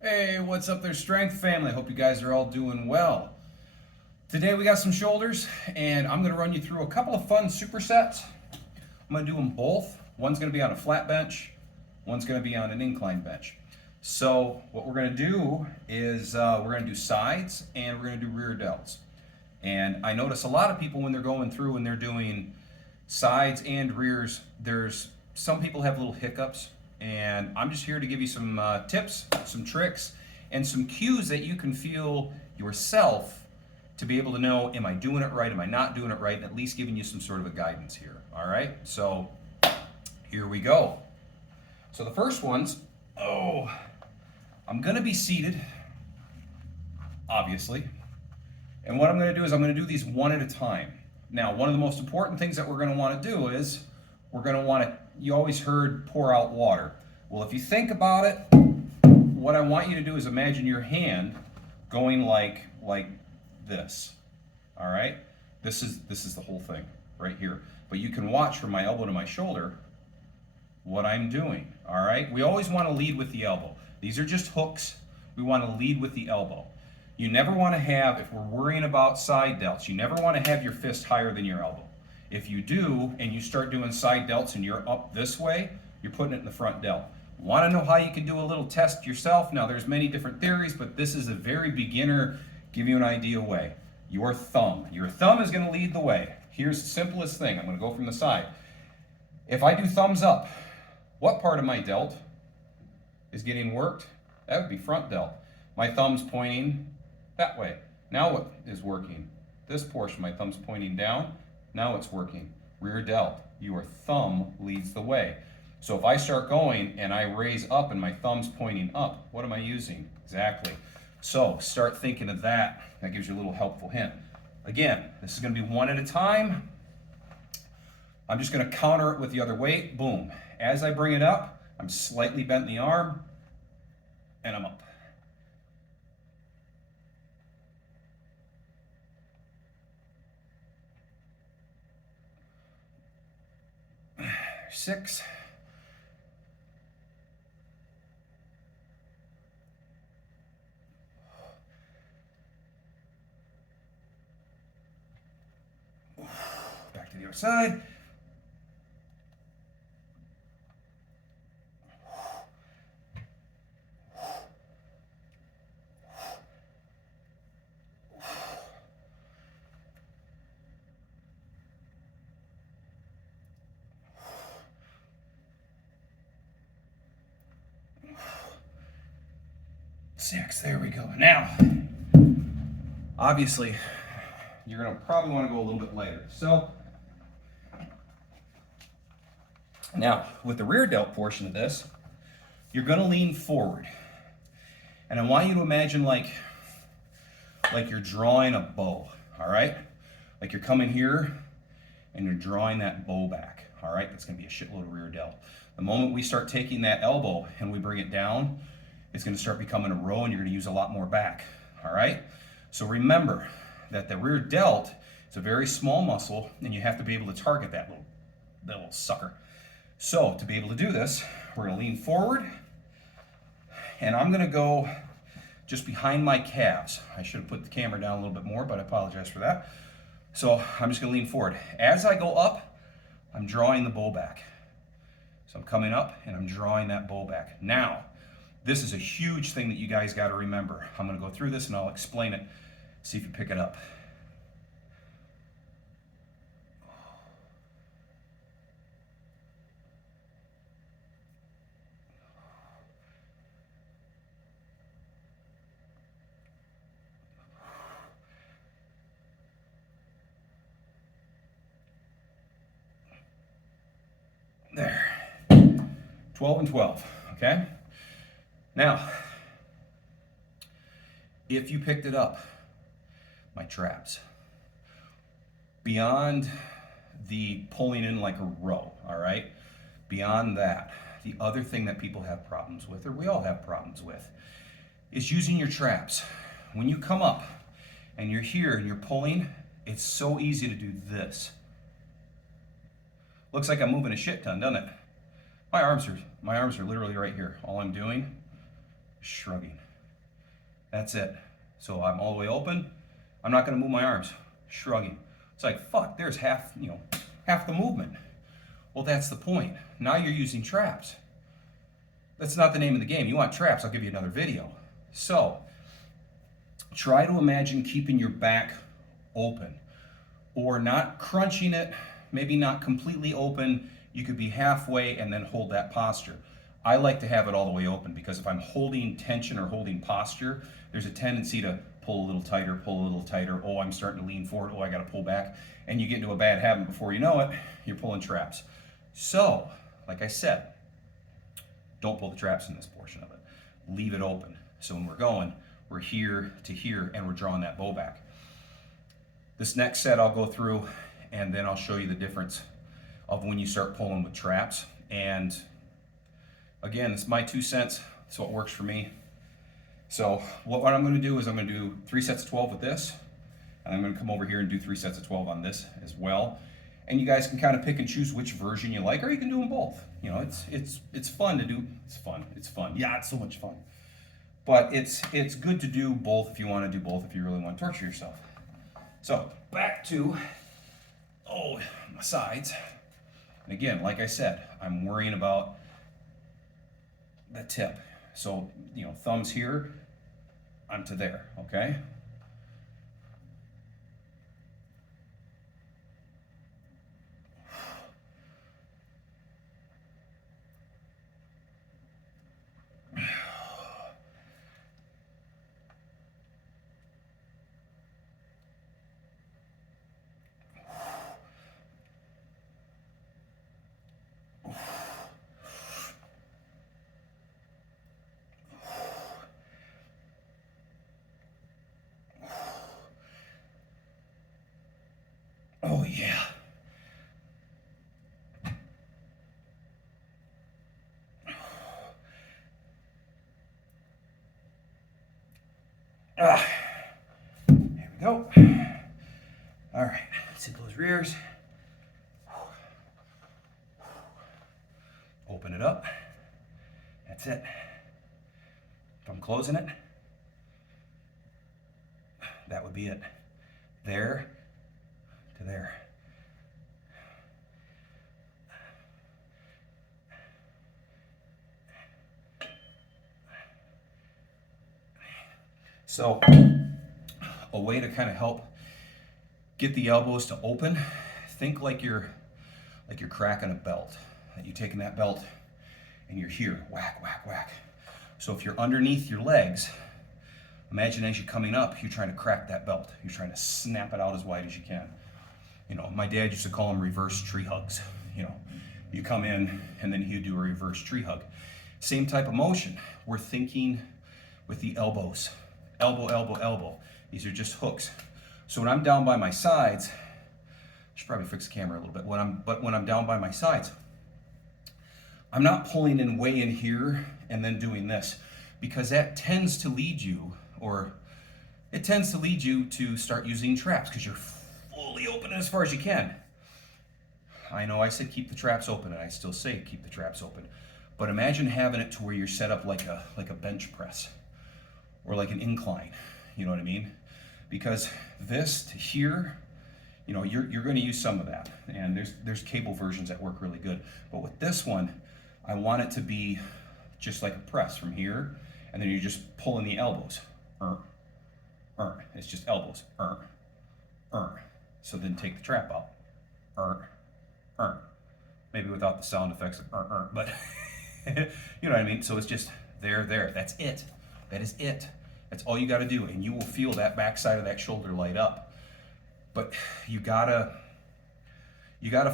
Hey, what's up there, Strength family? Hope you guys are all doing well. Today we got some shoulders, and I'm going to run you through a couple of fun supersets. I'm going to do them both. One's going to be on a flat bench, one's going to be on an incline bench. So what we're going to do is we're going to do sides and we're going to do rear delts. And I notice a lot of people when they're going through and they're doing sides and rears, there's some people have little hiccups, and I'm just here to give you some tips, some tricks, and some cues that you can feel yourself to be able to know, am I doing it right, am I not doing it right, and at least giving you some sort of a guidance here. All right, so here we go. So the first one's, I'm gonna be seated, obviously, and what I'm gonna do is I'm gonna do these one at a time. Now, one of the most important things that we're going to want to do is you always heard pour out water. Well, if you think about it, what I want you to do is imagine your hand going like this. All right? This is the whole thing right here. But you can watch from my elbow to my shoulder what I'm doing. All right? We always want to lead with the elbow. These are just hooks. We want to lead with the elbow. You never want to have, if we're worrying about side delts, you never want to have your fist higher than your elbow. If you do, and you start doing side delts and you're up this way, you're putting it in the front delt. Want to know how you can do a little test yourself? Now, there's many different theories, but this is a very beginner, give you an idea way. Your thumb. Your thumb is going to lead the way. Here's the simplest thing. I'm going to go from the side. If I do thumbs up, what part of my delt is getting worked? That would be front delt. My thumb's pointing that way. Now what is working? This portion, my thumb's pointing down. Now it's working. Rear delt. Your thumb leads the way. So if I start going and I raise up and my thumb's pointing up, what am I using? Exactly. So start thinking of that. That gives you a little helpful hint. Again, this is going to be one at a time. I'm just going to counter it with the other weight. Boom. As I bring it up, I'm slightly bent in the arm and I'm up. Six. Back to the other side. Six, there we go. Now, obviously, you're gonna probably wanna go a little bit lighter. So, now, with the rear delt portion of this, you're gonna lean forward. And I want you to imagine like you're drawing a bow, all right? Like you're coming here and you're drawing that bow back, all right? That's gonna be a shitload of rear delt. The moment we start taking that elbow and we bring it down, it's going to start becoming a row and you're going to use a lot more back, all right? So remember that the rear delt is a very small muscle and you have to be able to target that little sucker. So to be able to do this, we're going to lean forward and I'm going to go just behind my calves. I should have put the camera down a little bit more, but I apologize for that. So I'm just going to lean forward. As I go up, I'm drawing the bow back. So I'm coming up and I'm drawing that bow back. Now, this is a huge thing that you guys got to remember. I'm going to go through this and I'll explain it. See if you pick it up. There. 12 and 12, okay? Now, if you picked it up, my traps, beyond the pulling in like a row, all right? Beyond that, the other thing that people have problems with, or we all have problems with, is using your traps. When you come up and you're here and you're pulling, it's so easy to do this. Looks like I'm moving a shit ton, doesn't it? My arms are literally right here. All I'm doing is shrugging. That's it. So I'm all the way open. I'm not gonna move my arms, shrugging. It's like, fuck, there's half, half the movement. Well, that's the point. Now you're using traps. That's not the name of the game. You want traps, I'll give you another video. So, try to imagine keeping your back open or not crunching it, maybe not completely open. You could be halfway and then hold that posture. I like to have it all the way open because if I'm holding tension or holding posture, there's a tendency to pull a little tighter, oh, I'm starting to lean forward, oh, I gotta pull back, and you get into a bad habit before you know it, you're pulling traps. So, like I said, don't pull the traps in this portion of it. Leave it open. So when we're going, we're here to here and we're drawing that bow back. This next set I'll go through and then I'll show you the difference of when you start pulling with traps. And again, it's my 2 cents. It's what works for me. So what I'm going to do is I'm going to do 3 sets of 12 with this. And I'm going to come over here and do 3 sets of 12 on this as well. And you guys can kind of pick and choose which version you like, or you can do them both. You know, it's fun to do. It's fun. Yeah, it's so much fun. But it's good to do both if you want to do both, if you really want to torture yourself. So back to my sides. And again, like I said, I'm worrying about the tip. So, thumbs here, I'm to there, okay? Oh yeah. There we go. All right, sit those rears. Open it up. That's it. If I'm closing it, that would be it. There to there. So a way to kind of help get the elbows to open, think like you're cracking a belt. That you're taking that belt and you're here, whack, whack, whack. So if you're underneath your legs, imagine as you're coming up, you're trying to crack that belt. You're trying to snap it out as wide as you can. My dad used to call them reverse tree hugs. You come in and then he'd do a reverse tree hug. Same type of motion. We're thinking with the elbows. Elbow, elbow, elbow. These are just hooks. So when I'm down by my sides, I should probably fix the camera a little bit. But when I'm down by my sides, I'm not pulling in way in here and then doing this, because that tends to lead you, to start using traps because you're fully open as far as you can. I know I said keep the traps open, and I still say keep the traps open. But imagine having it to where you're set up like a bench press or like an incline. You know what I mean? Because this to here, you're going to use some of that, and there's cable versions that work really good. But with this one, I want it to be just like a press from here, and then you're just pulling the elbows. It's just elbows. So then take the trap out. Maybe without the sound effects of but you know what I mean? So it's just there. That's it. That is it. That's all you got to do, and you will feel that backside of that shoulder light up. But you gotta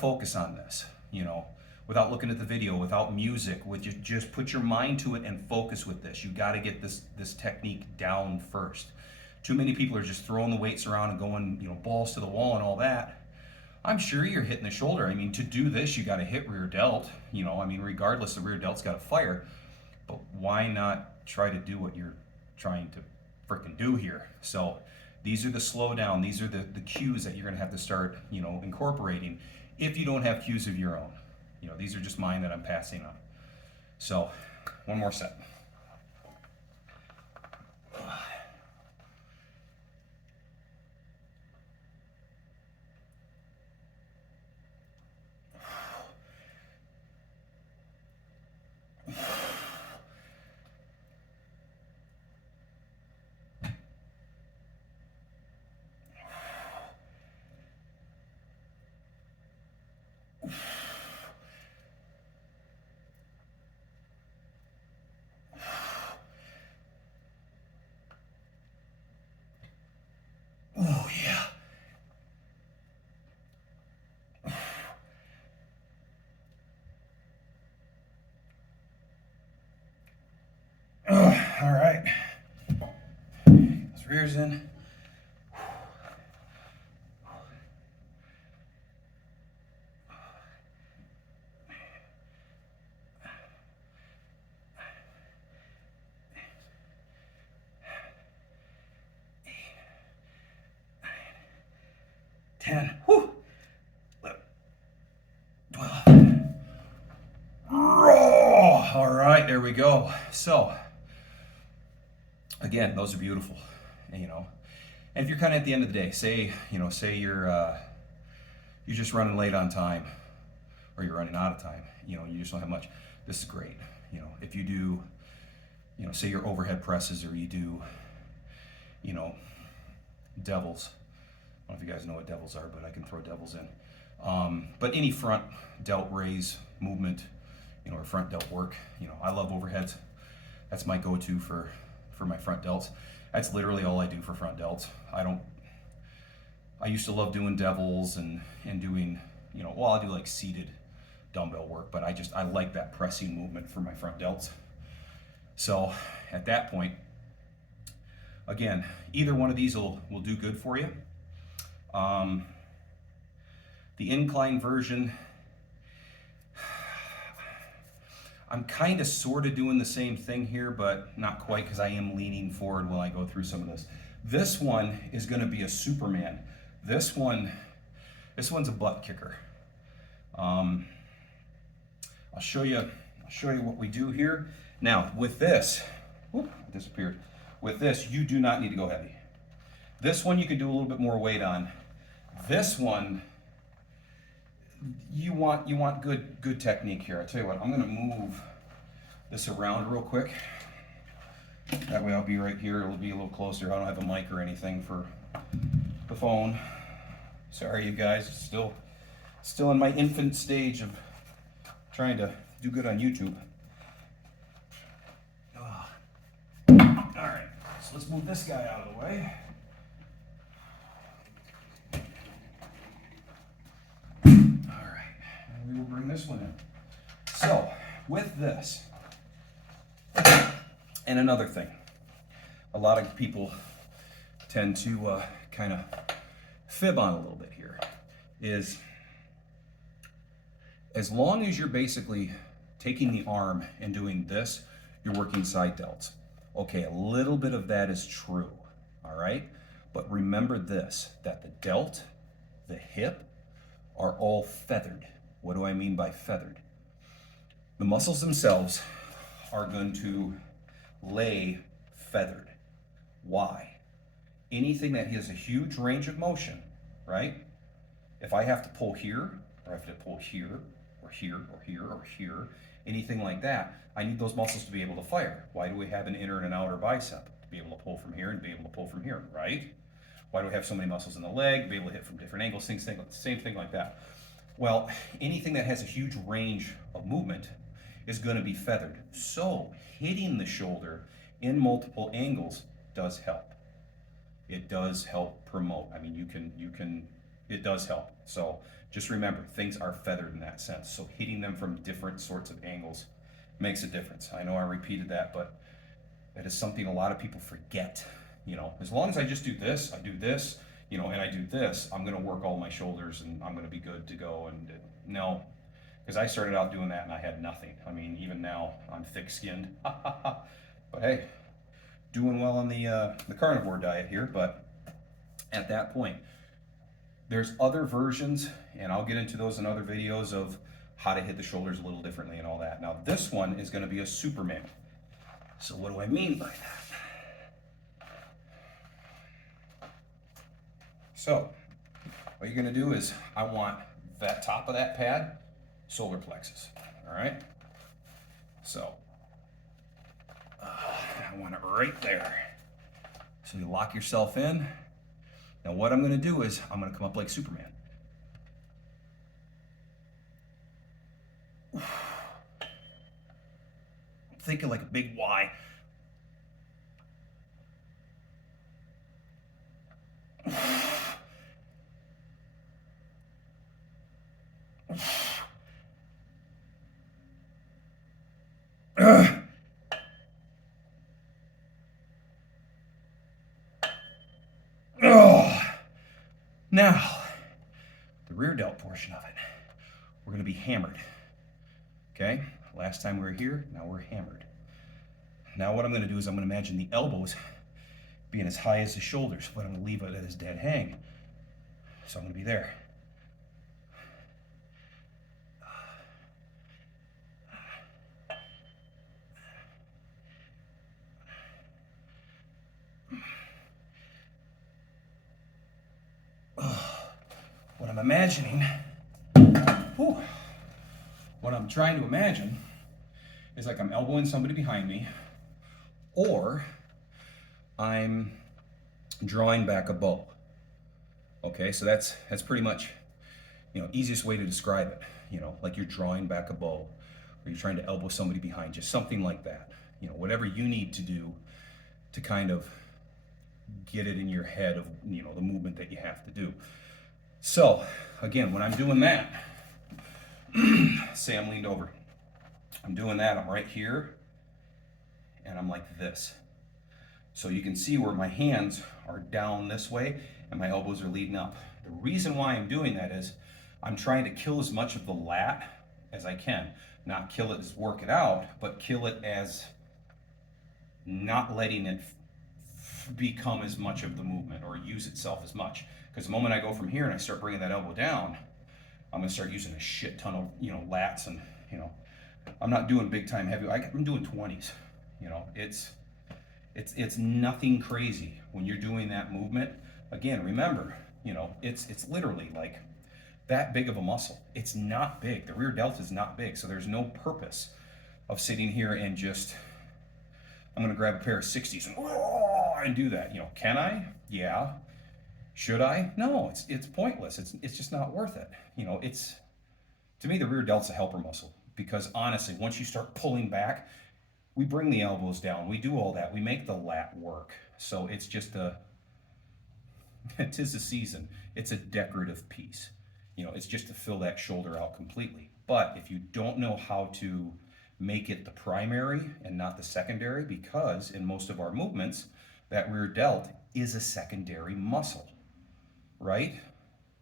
focus on this, without looking at the video, without music, just put your mind to it and focus with this. You got to get this technique down first. Too many people are just throwing the weights around and going, balls to the wall and all that. I'm sure you're hitting the shoulder. I mean, to do this, you got to hit rear delt. Regardless, the rear delt's got to fire. But why not try to do what you're trying to freaking do here? So these are the slowdown. These are the cues that you're going to have to start, incorporating if you don't have cues of your own. These are just mine that I'm passing on. So one more set. fingers in. 10, whew, 11, 12. All right, there we go. So, again, those are beautiful, you know. And if you're kind of at the end of the day, say you're just running late on time, or you're running out of time, you just don't have much. This is great. If you do, say your overhead presses, or you do, devils. I don't know if you guys know what devils are, but I can throw devils in. But any front delt raise movement, or front delt work, I love overheads. That's my go-to for my front delts. That's literally all I do for front delts. I used to love doing devils and doing, I do like seated dumbbell work, but I like that pressing movement for my front delts. So at that point, again, either one of these will do good for you. The incline version, I'm kind of sort of doing the same thing here, but not quite, because I am leaning forward while I go through some of this. This one is going to be a Superman. This one's a butt kicker. I'll show you what we do here. Now with this, whoop, it disappeared. With this, you do not need to go heavy. This one you can do a little bit more weight on. This one, you want good technique here. I tell you what, I'm going to move this around real quick. That way I'll be right here. It'll be a little closer. I don't have a mic or anything for the phone. Sorry, you guys. Still in my infant stage of trying to do good on YouTube. All right, so let's move this guy out of the way. We will bring this one in. So, with this, and another thing, a lot of people tend to kind of fib on a little bit here, is as long as you're basically taking the arm and doing this, you're working side delts. Okay, a little bit of that is true, all right? But remember this, that the delt, the hip, are all feathered. What do I mean by feathered? The muscles themselves are going to lay feathered. Why? Anything that has a huge range of motion, right? If I have to pull here, or I have to pull here, or here, or here, or here, anything like that, I need those muscles to be able to fire. Why do we have an inner and an outer bicep? To be able to pull from here and be able to pull from here, right? Why do we have so many muscles in the leg? To be able to hit from different angles, same thing like that. Well, anything that has a huge range of movement is going to be feathered. So hitting the shoulder in multiple angles does help. It does help promote. I mean, it does help. So just remember, things are feathered in that sense. So hitting them from different sorts of angles makes a difference. I know I repeated that, but that is something a lot of people forget. As long as I just do this, I do this, and I do this, I'm going to work all my shoulders and I'm going to be good to go. And no, because I started out doing that and I had nothing. I mean, even now I'm thick-skinned. But hey, doing well on the carnivore diet here. But at that point, there's other versions, and I'll get into those in other videos of how to hit the shoulders a little differently and all that. Now this one is going to be a Superman. So what do I mean by that? So, what you're going to do is, I want that top of that pad, solar plexus, all right? So, I want it right there. So you lock yourself in. Now what I'm going to do is, I'm going to come up like Superman. I'm thinking like a big Y. Now, the rear delt portion of it, we're gonna be hammered. Okay, last time we were here, now we're hammered. Now what I'm gonna do is I'm gonna imagine the elbows being as high as the shoulders, but I'm gonna leave it as dead hang. So I'm gonna be there. What I'm imagining, what I'm trying to imagine is like I'm elbowing somebody behind me, or I'm drawing back a bow. Okay, so that's pretty much, easiest way to describe it. Like you're drawing back a bow, or you're trying to elbow somebody behind you, something like that. Whatever you need to do to kind of get it in your head of, the movement that you have to do. So again, when I'm doing that, say I'm leaned over, I'm doing that, I'm right here, and I'm like this. So you can see where my hands are down this way and my elbows are leading up. The reason why I'm doing that is I'm trying to kill as much of the lat as I can. Not kill it as work it out, but kill it as not letting it become as much of the movement or use itself as much. Because the moment I go from here and I start bringing that elbow down, I'm gonna start using a shit ton of lats, and I'm not doing big time heavy. I'm doing 20s. It's nothing crazy when you're doing that movement. Again, remember, it's literally like that big of a muscle. It's not big. The rear delt is not big, so there's no purpose of sitting here and just, I'm gonna grab a pair of 60s and do that. Can I? Yeah. Should I? No, it's pointless. It's just not worth it. To me, the rear delt's a helper muscle, because honestly, once you start pulling back, we bring the elbows down, we do all that, we make the lat work. So it's just it is a season. It's a decorative piece. It's just to fill that shoulder out completely. But if you don't know how to make it the primary and not the secondary, because in most of our movements, that rear delt is a secondary muscle, right?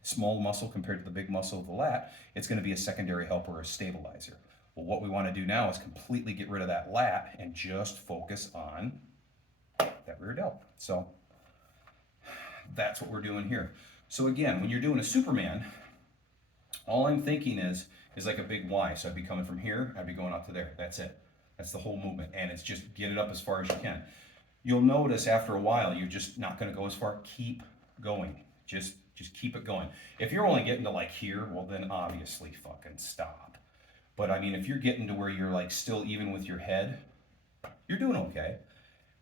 Small muscle compared to the big muscle of the lat, it's going to be a secondary helper or a stabilizer. Well, what we want to do now is completely get rid of that lat and just focus on that rear delt. So that's what we're doing here. So again, when you're doing a Superman, all I'm thinking is like a big Y. So I'd be coming from here, I'd be going up to there. That's it. That's the whole movement. And it's just get it up as far as you can. You'll notice after a while, you're just not going to go as far. Keep going. Just keep it going. If you're only getting to like here, well then obviously fucking stop. But I mean, if you're getting to where you're like still even with your head, you're doing okay.